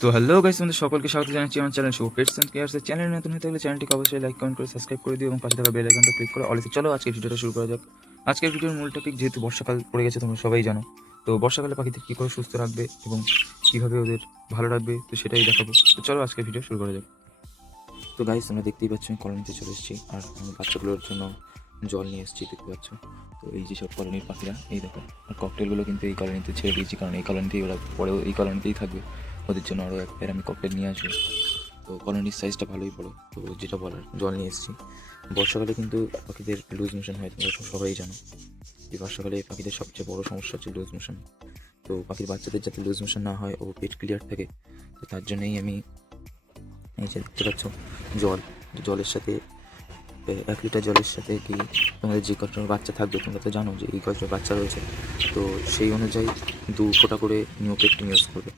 তো hello guys, তোমাদের সকলকে স্বাগত জানাচ্ছি আমার চ্যানেল শুভ পেটস এন্ড কেয়ারসের চ্যানেলে নতুন হতে গেলে চ্যানেলটিকে অবশ্যই লাইক কমেন্ট করে সাবস্ক্রাইব করে দিও এবং পাশে থাকা বেল আইকনটা ক্লিক করে অলরেডি। চলো আজকে ভিডিওটা শুরু করা যাক। আজকের ভিডিওর মূল টপিক, যেহেতু বর্ষাকাল পড়ে গেছে তোমরা সবাই জানো, তো বর্ষাকালে পাখিদের কী করে সুস্থ রাখবে এবং কীভাবে ওদের ভালো রাখবে তো সেটাই দেখাবো। তো চলো আজকের ভিডিও শুরু করা যাক। তো গাইস, তোমরা দেখতেই পাচ্ছ আমি কলোনিতে চলে এসেছি আর আমি বাচ্চাগুলোর জন্য জল নিয়ে এসেছি, দেখতে পাচ্ছ। তো এই যে সব কলোনির পাখিরা, এই দেখো, আর ককটেলগুলো কিন্তু এই কলোনিতে ছেড়ে দিয়েছি, কারণ এই কলোনিতেই ওরা পরেও এই কলোনিতেই থাকবে। ওদের জন্য আরও এক পেয়ার আমি ককটেল নিয়ে আসবো। তো কলোনির সাইজটা ভালোই বড়ো। তো যেটা বলার, জল নিয়ে এসেছি। বর্ষাকালে কিন্তু পাখিদের লুজ মোশন হয়, তোমরা সবাই জানো যে বর্ষাকালে পাখিদের সবচেয়ে বড়ো সমস্যা হচ্ছে লুজ মোশন। তো পাখির বাচ্চাদের যাতে লুজ মোশন না হয় ও পেট ক্লিয়ার থাকে, তো তার জন্যই আমি এই যে দেখতে পাচ্ছ জলের সাথে 1 লিটার জলের সাথে কি তোমাদের যে কটা বাচ্চা থাকবে, তোমরা তো জানো যে এই কটা বাচ্চা রয়েছে, তো সেই অনুযায়ী 2 ফোঁটা করে নিওপেপটিন ইউজ করবে।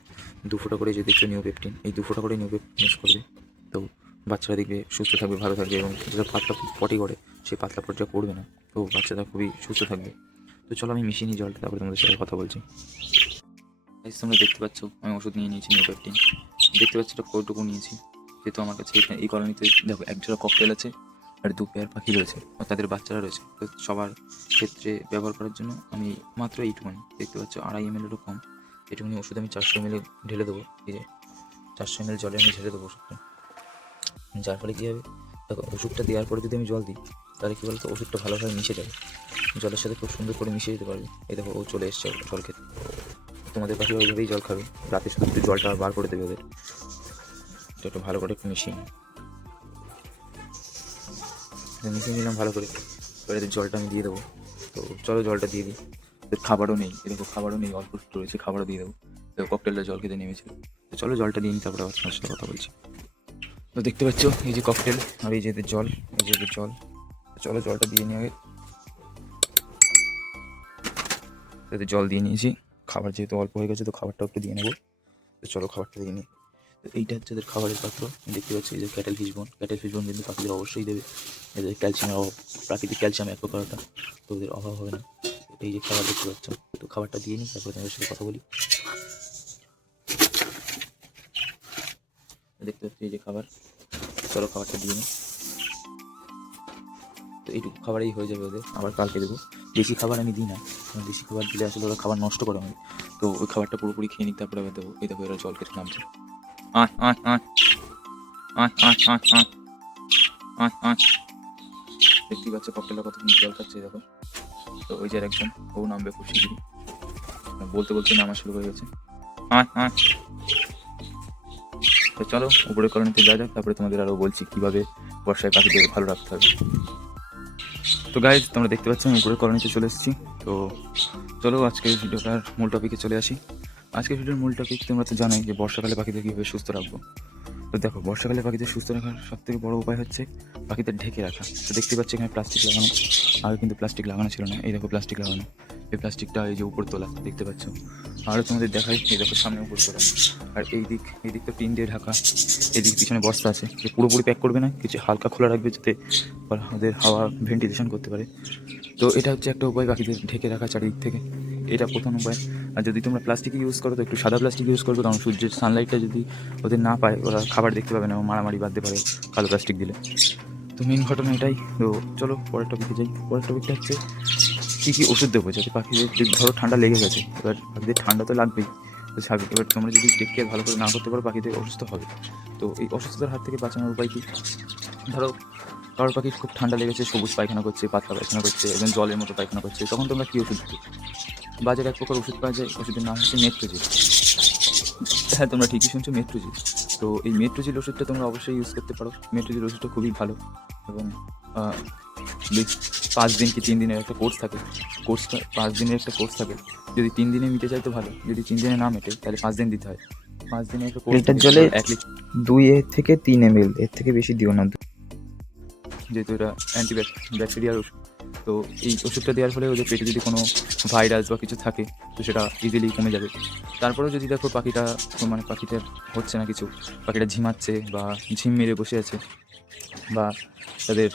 2 ফোঁটা করে যদি দেখছো নিওপেপটিন, এই 2 ফোঁটা করে নিওপেপটিন ইউজ করবে। তো বাচ্চারা দেখবে সুস্থ থাকবে, ভালো থাকবে, এবং যেটা পাতলা পটি করে সেই পাতলা পটিটা করবে না। তো বাচ্চারা খুবই সুস্থ থাকবে। তো চলো আমি মিশিয়ে নিই জলটা, তারপরে তোমাদের সাথে কথা বলছি। তোমরা দেখতে পাচ্ছ আমি ওষুধ নিয়ে নিয়েছি নিওপেপটিন। দেখতে পাচ্ছ এটা কতটুকু নিয়েছি, যেহেতু আমার কাছে এই কলোনিতে দেখো 1 জোড়া ককটেল আছে আর 2 পেয়ার পাখি রয়েছে আর তাদের বাচ্চারা রয়েছে। তো সবার ক্ষেত্রে ব্যবহার করার জন্য আমি মাত্র এইটুকুনি, দেখতে পাচ্ছ 2.5 ml কম, এইটুকুনি ওষুধ আমি 400 ml ঢেলে দেবো। এই যে 400 ml জলে আমি ঢেলে দেবো ওষুধটা। যার ফলে কী হবে, দেখো ওষুধটা দেওয়ার পরে যদি আমি জল দিই, তাহলে কী বলতো, ওষুধটা ভালোভাবে মিশে যাবে, জলের সাথে খুব সুন্দর করে মিশিয়ে দিতে পারবে। এই দেখো ও চলে এসছে জল খেতে। তোমাদের পাখি ওইভাবেই জল খাবে, রাতে শুধু একটু জলটা বার করে দেবে ওদের। তো একটু ভালো করে একটু মিশিয়ে নিলাম ভালো করে। এবার এদের জলটা আমি দিয়ে দেবো। তো চলো জলটা দিয়ে দিই। এদের খাবারও নেই, এরকম খাবারও নেই, অল্প একটু রয়েছে, খাবারও দিয়ে দেবো। দেখো ককটেলটা জল খেতে নেমেছে। তো চলো জলটা দিয়ে নিই, তারপরে আবার তোমার সাথে কথা বলছি। তো দেখতে পাচ্ছ এই যে ককটেল আর এই যে এদের জল, এই যে এদের জল। চলো জলটা দিয়ে নিই আগে। এদের জল দিয়ে নিয়েছি, খাবার যেহেতু অল্প হয়ে গেছে তো খাবারটাও একটু দিয়ে নেবো। তো চলো খাবারটা দিয়ে নিই। তো এইটা হচ্ছে এদের খাবারের পাত্র, দেখতে পাচ্ছি এই যে ক্যাটেল ফিশবোন। ক্যাটেল ফিশবোন কিন্তু পাখিদের অবশ্যই দেবে, এদের ক্যালসিয়ামের অভাব, প্রাকৃতিক ক্যালসিয়াম এক প্রকারটা, তো ওদের অভাব হবে না। এই যে খাবার দেখতে পাচ্ছ, তো খাবারটা দিয়ে নিই, তারপরে তোমাদের সাথে কথা বলি। দেখতে পাচ্ছি এই যে খাবার, চলো খাবারটা দিয়ে নিই। তো এইটুকু খাবারই হয়ে যাবে ওদের, আবার কালকে দেবো। বেশি খাবার আমি দিই না, কারণ বেশি খাবার দিলে আসলে ওরা খাবার নষ্ট করে আমি। তো ওই খাবারটা পুরোপুরি খেয়ে নিই, তারপরে আবার দেবো। এই দেখো এরা জল খেতে নামছে। আয় আয় আয় আয় আয় আয় আয় আয় আয়। দেখতেই পাচ্ছ ককটেলটা কত জল খাচ্ছে, দেখো। তো ওই যে একজন, ও নামবে খুব শিগগিরই, বলতে বলতে নামা শুরু হয়ে গেছে। আয় আয়। তো চলো উপরে কলোনিতে যাওয়া যাক, তারপরে তোমাদের আরও বলছি কীভাবে বর্ষায় পাখিদের ভালো রাখতে হবে। তো গাইজ, তোমরা দেখতে পাচ্ছ আমি উপরের কলোনিতে চলে এসেছি। তো চলো আজকের ভিডিওটার মূল টপিকে চলে আসি। আজকের ভিডিওর মূল টপিক তোমরা তো জানোই যে বর্ষাকালে পাখিদের কীভাবে সুস্থ রাখবো। তো দেখো, বর্ষাকালে পাখিদের সুস্থ রাখার সবথেকে বড় উপায় হচ্ছে পাখিদের ঢেকে রাখা। তো দেখতে পাচ্ছি এখানে প্লাস্টিক লাগানো, আগে কিন্তু প্লাস্টিক লাগানো ছিল না। এই দেখো প্লাস্টিক লাগানো, এই প্লাস্টিকটা এই যে উপর তোলা দেখতে পাচ্ছ। আরও তোমাদের দেখাই, এই দেখো সামনে উপর তোলা। আর এই দিক তো টিন দিয়ে ঢাকা, এদিক পিছনে বস্তা আছে, যে পুরোপুরি প্যাক করবে না, কিছু হালকা খোলা রাখবে যাতে ওদের হাওয়া ভেন্টিলেশন করতে পারে। তো এটা হচ্ছে একটা উপায় পাখিদের ঢেকে রাখা চারিদিক থেকে, এটা প্রথম উপায়। আর যদি তোমরা প্লাস্টিক ইউজ করো তো একটু সাদা প্লাস্টিক ইউজ করবে, কারণ সূর্যের সানলাইটটা যদি ওদের না পায় ওরা খাবার দেখতে পাবে না, মারামারি বাঁধতে পারে কালো প্লাস্টিক দিলে। তো মেন ঘটনা এটাই। তো চলো পরের টপিকে যাই। পরের টপিকটা হচ্ছে কী কী ওষুধ দেবো যাতে পাখিদের, যদি ধরো ঠান্ডা লেগে গেছে, এবার পাখিদের ঠান্ডা তো লাগবেই, তো স্বাভাবিক। এবার তোমরা যদি টেক কেয়ার ভালো করে না করতে পারো, পাখিদের অসুস্থ হবে। তো এই অসুস্থতার হাত থেকে বাঁচানোর উপায় কী? ধরো কারোর পাখির খুব ঠান্ডা লেগেছে, সবুজ পায়খানা করছে, পাতলা পায়খানা করছে, একদম জলের মতো পায়খানা করছে, তখন তোমরা কী ওষুধ দেবে? বাজারে এক প্রকার ওষুধ পাওয়া যায়, ওষুধের নাম হচ্ছে মেট্রোজিল। হ্যাঁ, তোমরা ঠিকই শুনছো, মেট্রোজিল। তো এই মেট্রোজিল ওষুধটা তোমরা অবশ্যই ইউজ করতে পারো। মেট্রোজিল ওষুধটা খুবই ভালো, এবং 5 দিন কি 3 দিনের একটা কোর্স থাকে। কোর্সটা 5 দিনের একটা কোর্স থাকে, যদি 3 দিনে মিটে যায় তো ভালো, যদি 3 দিনে না মেটে তাহলে 5 দিন দিতে হয়। 5 দিনের একটা কোর্স লিটার থাকে, জলে 1 লিটার। 2 থেকে 3 ml, এর থেকে বেশি দিও না। যেহেতু এটা ব্যাকটেরিয়ার ওষুধ, তো এই ওষুধটা দেওয়ার ফলে ওদের পেটে যদি কোনো ভাইরাস বা কিছু থাকে তো সেটা ইজিলি কমে যাবে। তারপরেও যদি দেখো পাখিটা, মানে পাখিটার হচ্ছে না কিছু, পাখিটা ঝিমাচ্ছে বা ঝিম মেরে বসে আছে, বা তাদের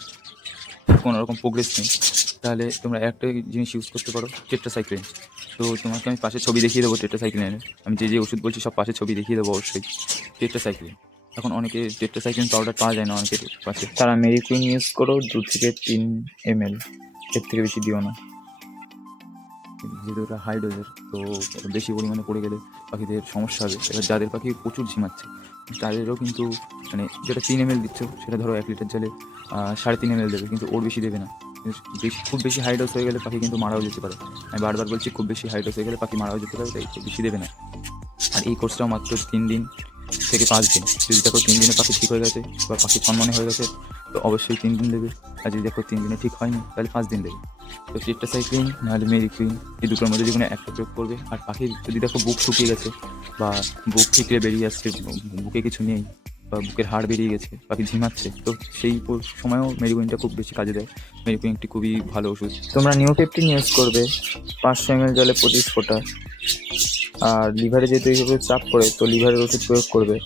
কোনো রকম প্রোগ্রেস নেই, তাহলে তোমরা একটা জিনিস ইউজ করতে পারো, টেট্রাসাইক্লিন। তো তোমাকে আমি পাশে ছবি দেখিয়ে দেবো টেট্রাসাইক্লিনের। আমি যে ওষুধ বলছি সব পাশে ছবি দেখিয়ে দেবো অবশ্যই। টেট্রাসাইক্লিন, এখন অনেকে টেট্রাসাইক্লিন পাউডার পাওয়া যায় না অনেকের কাছে। তারা মেরিকুইন ইউজ করো 2 থেকে 3 ml, এর থেকে বেশি দিও না। যেহেতু ওটা হাই ডোজের, তো বেশি পরিমাণে পড়ে গেলে পাখিদের সমস্যা হবে। এবার যাদের পাখি প্রচুর ঝিমাচ্ছে তাদেরও কিন্তু মানে যেটা 3 ml দিচ্ছ সেটা ধরো 1 লিটার জলে 3.5 ml দেবে, কিন্তু ওর বেশি দেবে না। খুব বেশি হাই ডোজ হয়ে গেলে পাখি কিন্তু মারাও যেতে পারে। আমি বারবার বলছি খুব বেশি হাই ডোজ হয়ে গেলে পাখি মারাও যেতে পারে, তাই খুব বেশি দেবে না। আর এই কোর্সটাও মাত্র 3 দিন থেকে 5 দিন। যদি দেখো 3 দিনে পাখি ঠিক হয়ে গেছে বা পাখি সম্মানে হয়ে গেছে তো অবশ্যই 3 দিন দেবে। আর যদি দেখো 3 দিনে ঠিক হয়নি তাহলে 5 দিন দেবে। তো টেট্রাসাইক্লিন নাহলে মেরিকুইন এই দুটোর মধ্যে যে কোনো একটা প্রয়োগ করবে। আর পাখির যদি দেখো বুক শুকিয়ে গেছে বা বুক ঠিকরে বেরিয়ে আসছে, বুকে কিছু নেই বা বুকের হাড় বেরিয়ে গেছে, পাখি ঝিমাচ্ছে, তো সেই সময়ও মেরিকুইনটা খুব বেশি কাজে দেয়। মেরিকুইন একটি খুবই ভালো ওষুধ। তোমরা নিউপেপটিন ইউজ করবে 500 ml জলে 25 ফোঁটা। আর লিভারে যেহেতু এইভাবে চাপ পড়ে, তো লিভারের ওষুধ প্রয়োগ করবে।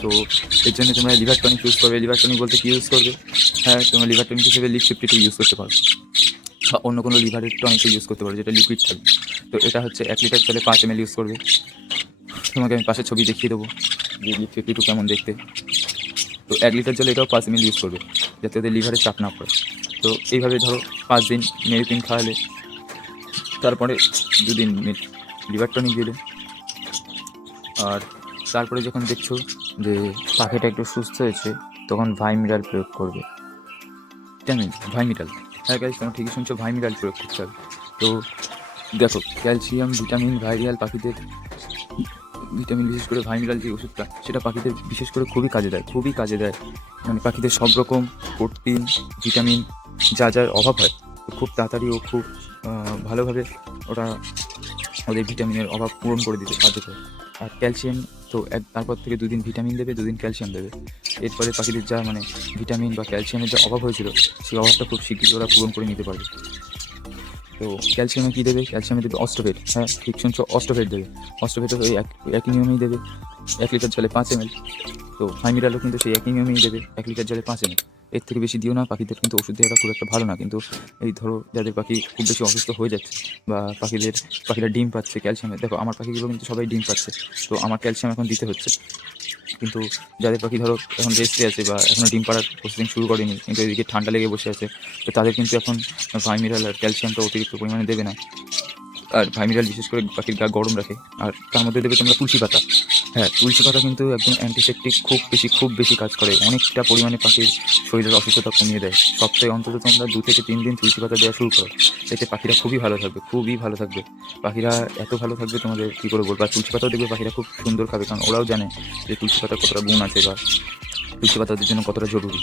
তো এর জন্য তোমরা লিভার টনিক ইউজ করবে। লিভার টনিক বলতে কী ইউজ করবে? হ্যাঁ, তোমরা লিভার টনিক হিসেবে লিভ 52 ইউজ করতে পারো বা অন্য কোনো লিভারের টনিকও ইউজ করতে পারো যেটা লিকুইড থাকবে। তো এটা হচ্ছে 1 লিটার জলে 5 ml ইউজ করবে। তোমাকে আমি পাশে ছবি দেখিয়ে দেবো যে লিভ 52 কেমন দেখতে। তো 1 লিটার জলে এটাও 5 ml ইউজ করবে যাতে ওদের লিভারে চাপ না পড়ে। তো এইভাবে ধরো 5 দিন মেডিসিন খাওয়ালে, তারপরে 2 দিন লিভার টনিক দিলে। আর তারপরে যখন দেখছো যে পাখিটা একটু সুস্থ হয়েছে, তখন ভাইমিরাল প্রয়োগ করবে। ভিটামিন ভাইমিরাল, হ্যাঁ গাইস তোমরা ঠিকই শুনছো, ভাইমিরাল প্রয়োগ করতে হবে। তো দেখো ক্যালসিয়াম, ভিটামিন, ভাইরিয়াল পাখিদের ভিটামিন বিশেষ করে ভাইমিরাল যে ওষুধটা সেটা পাখিদের বিশেষ করে খুবই কাজে দেয়। মানে পাখিদের সব রকম প্রোটিন, ভিটামিন যা যার অভাব হয় খুব তাড়াতাড়ি ও খুব ভালোভাবে ওটা ওদের ভিটামিনের অভাব পূরণ করে দিতে সাহায্য করে। আর ক্যালসিয়াম তো তারপর থেকে 2 দিন ভিটামিন দেবে, 2 দিন ক্যালসিয়াম দেবে। এরপরে পাখিদের যা মানে ভিটামিন বা ক্যালসিয়ামের যা অভাব হয়েছিল সেই অভাবটা খুব শীঘ্রই ওরা পূরণ করে নিতে পারবে। তো ক্যালসিয়ামে কী দেবে? ক্যালসিয়ামে দেবে অস্টোভেট। হ্যাঁ ঠিক শুনছো, অস্টোভেট দেবে। অস্টোভেটও ওই একই নিয়মেই দেবে, 1 লিটার জলে 5 ml। তো ভাইমিরালও কিন্তু সেই একই নিয়মেই দেবে, 1 লিটার জলে 5 ml। এর থেকে বেশি দিও না, পাখিদের কিন্তু ওষুধ দেওয়াটা খুব একটা ভালো না। কিন্তু এই ধরো যাদের পাখি খুব বেশি অসুস্থ হয়ে যাচ্ছে বা পাখিরা ডিম পাচ্ছে ক্যালসিয়ামের, দেখো আমার পাখিগুলো কিন্তু সবাই ডিম পাচ্ছে, তো আমার ক্যালসিয়াম এখন দিতে হচ্ছে। কিন্তু যাদের পাখি ধরো এখন রেস্টে আছে বা এখনও ডিম পাড়ার প্রসেসিং শুরু করেনি, কিন্তু এদিকে ঠান্ডা লেগে বসে আছে, তো তাদের কিন্তু এখন ভাইমিরাল আর ক্যালসিয়ামটা অতিরিক্ত পরিমাণে দেবে না। আর ভাইমিরাল বিশেষ করে পাখির গা গরম রাখে। আর তার মধ্যে দেবে তোমরা তুলসী পাতা। হ্যাঁ তুলসী পাতা কিন্তু একদম অ্যান্টিসেপটিক, খুব বেশি কাজ করে, অনেকটা পরিমাণে পাখির শরীরের অসুস্থতা কমিয়ে দেয়। সপ্তাহে অন্তত তোমরা 2 থেকে 3 দিন তুলসী পাতা দেওয়া শুরু করো, এতে পাখিরা খুবই ভালো থাকবে। পাখিরা এত ভালো থাকবে তোমাদের কী করে বলবো। আর তুলসী পাতাও দেখবে পাখিরা খুব সুন্দর খাবে, কারণ ওরাও জানে যে তুলসী পাতার কতটা গুণ আছে বা তুলসী পাতা ওদের জন্য কতটা জরুরি।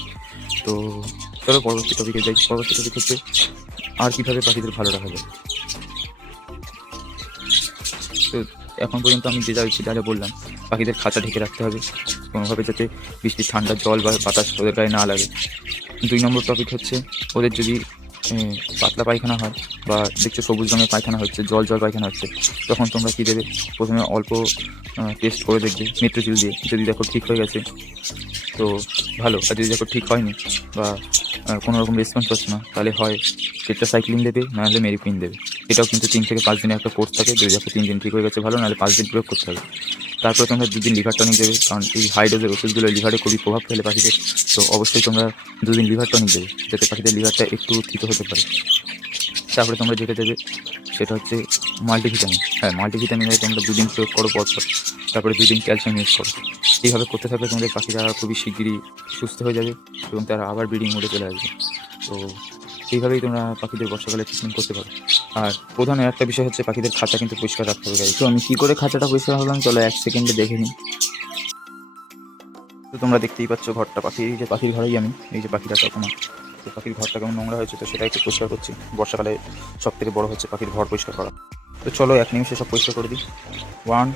তো চলো পরবর্তী টপিকে যাই। পরবর্তী টপিক হচ্ছে আর কীভাবে পাখিদের ভালো রাখা যায়। তো এখন পর্যন্ত আমি যা বললাম, পাখিদের খাঁচা ঢেকে রাখতে হবে কোনোভাবে যাতে বৃষ্টির ঠান্ডা জল বা বাতাস ওদের গায়ে না লাগে। 2 নম্বর টপিক হচ্ছে ওদের যদি পাতলা পায়খানা হয় বা দেখছো সবুজ রঙের পায়খানা হচ্ছে, জল পায়খানা হচ্ছে, তখন তোমরা কী দেবে? প্রথমে অল্প টেস্ট করে দেখবে মেট্রোচিল দিয়ে, যদি দেখো ঠিক হয়ে গেছে তো ভালো। আর যদি দেখো ঠিক হয়নি বা কোনো রকম রেসপন্স পাচ্ছে না, তাহলে হয় টেট্রাসাইক্লিন দেবে, নাহলে মেরিকুইন দেবে। এটাও কিন্তু 3 থেকে 5 দিনের একটা কোর্স থাকে, যদি দেখো 3 দিন ঠিক হয়ে গেছে ভালো, নাহলে 5 দিন প্রয়োগ করতে হবে। তারপরে তোমরা 2 দিন লিভার টনিক দেবে, কারণ এই হাই ডোজের ওষুধগুলো লিভারে খুবই প্রভাব ফেলে পাখিদের। তো অবশ্যই তোমরা 2 দিন লিভার টনিক দেবে যাতে পাখিদের লিভারটা একটু থিত হতে পারে। তারপরে তোমরা যেটা দেবে সেটা হচ্ছে মাল্টিভিটামিন। হ্যাঁ মাল্টিভিটামিন তোমরা 2 দিন প্রয়োগ করো পরপর, তারপরে 2 দিন ক্যালসিয়াম ইউজ করো। এইভাবে করতে থাকলে তোমাদের পাখিরা খুবই শিগগিরই সুস্থ হয়ে যাবে এবং তারা আবার ব্রিডিং মোডে চলে আসবে। তো এইভাবেই তোমরা পাখিদের বর্ষাকালে ট্রিটমেন্ট করতে পারো। আর প্রধান একটা বিষয় হচ্ছে পাখিদের খাঁচা কিন্তু পরিষ্কার রাখতে হবে। তো আমি কী করে খাঁচাটা পরিষ্কার হলাম, চলো 1 সেকেন্ডে দেখে নিই। তো তোমরা দেখতেই পাচ্ছ ঘরটা, পাখির ঘরেই আমি এই যে পাখিটা তখন, তো পাখির ঘরটা কেমন নোংরা হয়েছে, তো সেটাই একটু পরিষ্কার করছি। বর্ষাকালে সব থেকে বড় হচ্ছে পাখির ঘর পরিষ্কার করা। তো চলো 1 নিমিষে সব পরিষ্কার করে দিই। 1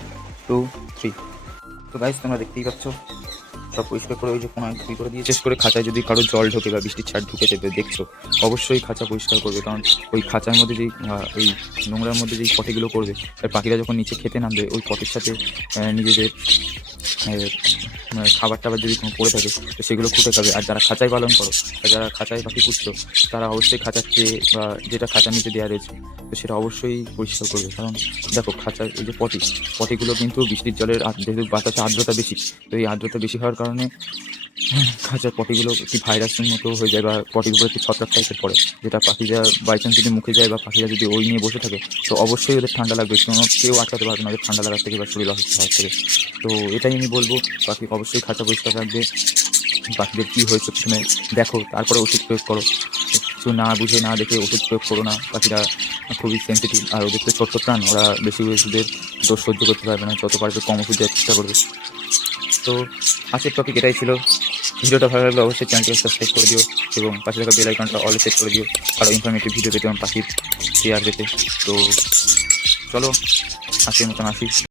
2 3। তো গাইস তোমরা দেখতেই পাচ্ছ সব পরিষ্কার করে ওই যে কোনায় কী করে দিয়ে, বিশেষ করে খাঁচায় যদি কারো জল ঢোকে বা বৃষ্টির ছাড় ঢুকে যেতে দেখছো, অবশ্যই খাঁচা পরিষ্কার করবে, কারণ ওই খাঁচার মধ্যে যেই ওই নোংরার মধ্যে যেই পটিগুলো করবে, আর পাখিরা যখন নিচে খেতে নামবে ওই পটির সাথে নিজেদের খাবার টাবার যদি কোনো পড়ে থাকে তো সেগুলো খুঁটে খাবে। আর যারা খাঁচায় পালন করো বা যারা খাঁচায় পাখি পুষছো তারা অবশ্যই খাঁচার চেয়ে বা যেটা খাঁচার নিচে দেওয়া রয়েছে তো সেটা অবশ্যই পরিষ্কার করবে। কারণ দেখো খাঁচার এই যে পটিগুলো কিন্তু বৃষ্টির জলের যেহেতু বাতাসে আর্দ্রতা বেশি, তো এই আর্দ্রতা বেশি হওয়ার কারণে খাঁচার পটিগুলো একটি ভাইরাসের মতো হয়ে যায় বা পটির উপরে একটি ছত্রাক টাইপের পড়ে, যেটা পাখিরা বাই চান্স যদি মুখে যায় বা পাখিরা যদি ওই নিয়ে বসে থাকে তো অবশ্যই ওদের ঠান্ডা লাগবে। কেউ আটকাতে পারবে না ওদের ঠান্ডা লাগার থেকে বা শরীর অসুস্থ হওয়ার থেকে। তো এটাই আমি বলবো, পাখি অবশ্যই খাঁচা পরিষ্কার রাখবে। পাখিদের কী হয়েছে প্রথমে দেখো, তারপরে ওষুধ প্রয়োগ করো। কিছু না বুঝে না দেখে ওষুধ প্রয়োগ করো না। পাখিরা খুবই সেন্সিটিভ, আর ওদের তো ছোট্ট প্রাণ, ওরা বেশি ওষুধের দোষ সহ্য করতে পারবে না, যত পারবে কম ওষুধ দেওয়ার চেষ্টা করবে। তো আজকের টপিক এটাই ছিল। ভিডিওটা ভালো লাগলে অবশ্যই চ্যানেলটিকে সাবস্ক্রাইব করে দিও এবং পাশে থাকা বেল আইকনটা অল সেট করে দিও আরও ইনফরমেটিভ ভিডিও পেতে এবং পাখির শেয়ার পেতে। তো চলো আজকের মতন আসি।